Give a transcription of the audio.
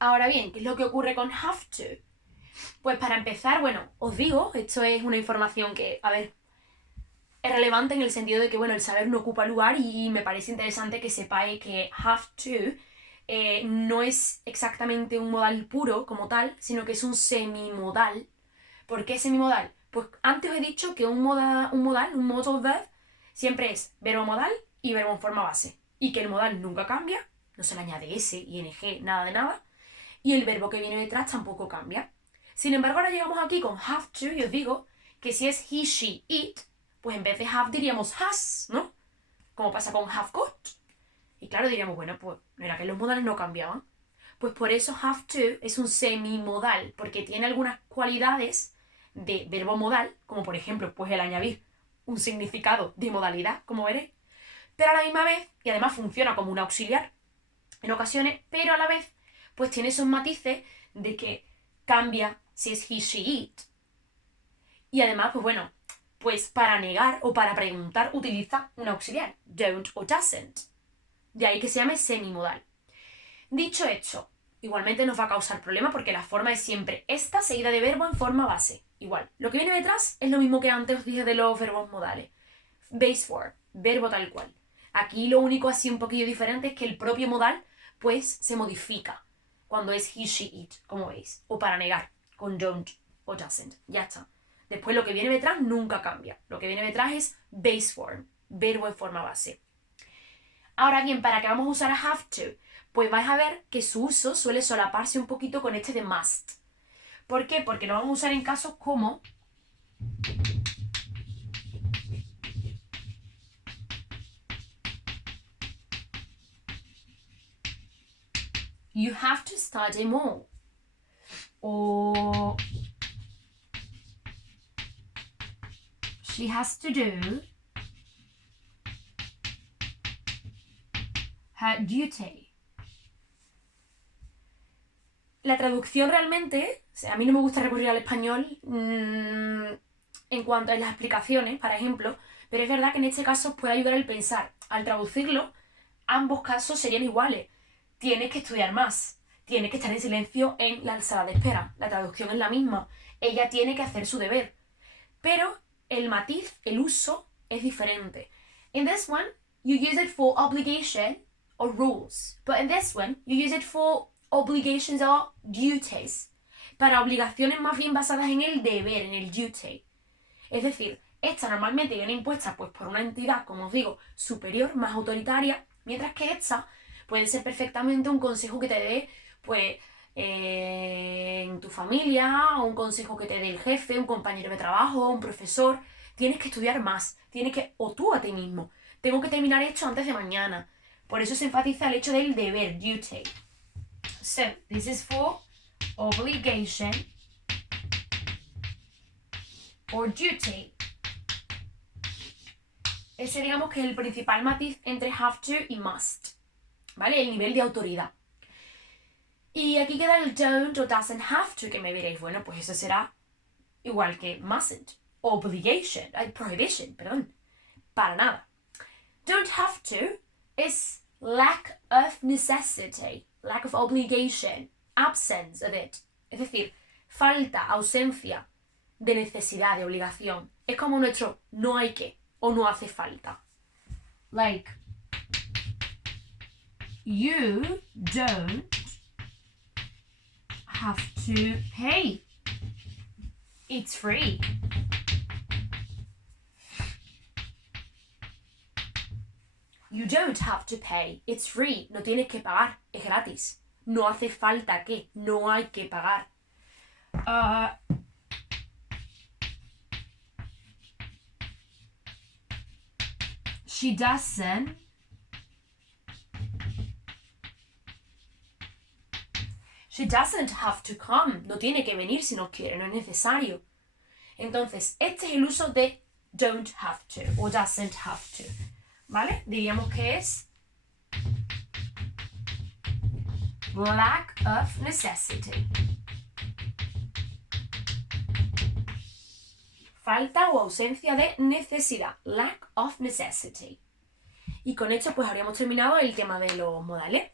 Ahora bien, ¿qué es lo que ocurre con have to? Pues para empezar, bueno, os digo, esto es una información que, a ver, es relevante en el sentido de que, bueno, el saber no ocupa lugar y me parece interesante que sepáis que have to no es exactamente un modal puro como tal, sino que es un semimodal. ¿Por qué semimodal? Pues antes os he dicho que un modal, un modal verb, siempre es verbo modal y verbo en forma base. Y que el modal nunca cambia, no se le añade s, ing, nada de nada. Y el verbo que viene detrás tampoco cambia. Sin embargo, ahora llegamos aquí con have to y os digo que si es he, she, it, pues en vez de have diríamos has, ¿no? Como pasa con have got. Y claro, diríamos, bueno, pues no era que los modales no cambiaban. Pues por eso have to es un semimodal, porque tiene algunas cualidades de verbo modal, como por ejemplo, pues el añadir un significado de modalidad, como veréis, pero a la misma vez, y además funciona como un auxiliar en ocasiones, pero a la vez, pues tiene esos matices de que cambia si es he, she, it. Y además, pues bueno, pues para negar o para preguntar utiliza un auxiliar, don't o doesn't. De ahí que se llame semimodal. Dicho esto, igualmente nos va a causar problemas porque la forma es siempre esta seguida de verbo en forma base. Igual, lo que viene detrás es lo mismo que antes os dije de los verbos modales. Base form, verbo tal cual. Aquí lo único así un poquillo diferente es que el propio modal pues se modifica cuando es he, she, it, como veis. O para negar, con don't o doesn't. Ya está. Después lo que viene detrás nunca cambia. Lo que viene detrás es base form, verbo en forma base. Ahora bien, ¿para qué vamos a usar a have to? Pues vais a ver que su uso suele solaparse un poquito con este de must. ¿Por qué? Porque lo vamos a usar en casos como you have to study more. O she has to do her duty. La traducción realmente, o sea, a mí no me gusta recurrir al español en cuanto a las explicaciones, por ejemplo, pero es verdad que en este caso os puede ayudar el pensar. Al traducirlo, ambos casos serían iguales. Tienes que estudiar más, tienes que estar en silencio en la sala de espera. La traducción es la misma. Ella tiene que hacer su deber. Pero el matiz, el uso, es diferente. In this one, you use it for obligation or rules. But in this one, you use it for obligations or duties. Para obligaciones más bien basadas en el deber, en el duty. Es decir, esta normalmente viene impuesta pues, por una entidad, como os digo, superior, más autoritaria, mientras que esta puede ser perfectamente un consejo que te dé, pues, en tu familia, o un consejo que te dé el jefe, un compañero de trabajo, un profesor. Tienes que estudiar más, tienes que, o tú a ti mismo, tengo que terminar esto antes de mañana. Por eso se enfatiza el hecho del deber, duty. So, this is for obligation or duty. Ese digamos que es el principal matiz entre have to y must, ¿vale? El nivel de autoridad. Y aquí queda el don't o doesn't have to, que me diréis, bueno, pues eso será igual que mustn't, obligation, prohibition, perdón, para nada. Don't have to es lack of necessity, lack of obligation, absence of it. Es decir, falta, ausencia de necesidad, de obligación. Es como nuestro no hay que o no hace falta. Like, you don't have to pay. It's free. You don't have to pay. It's free. No tienes que pagar. Es gratis. No hace falta que. No hay que pagar. She doesn't have to come. No tiene que venir si no quiere, no es necesario. Entonces, este es el uso de don't have to o doesn't have to. ¿Vale? Diríamos que es lack of necessity. Falta o ausencia de necesidad. Lack of necessity. Y con esto pues habríamos terminado el tema de los modales.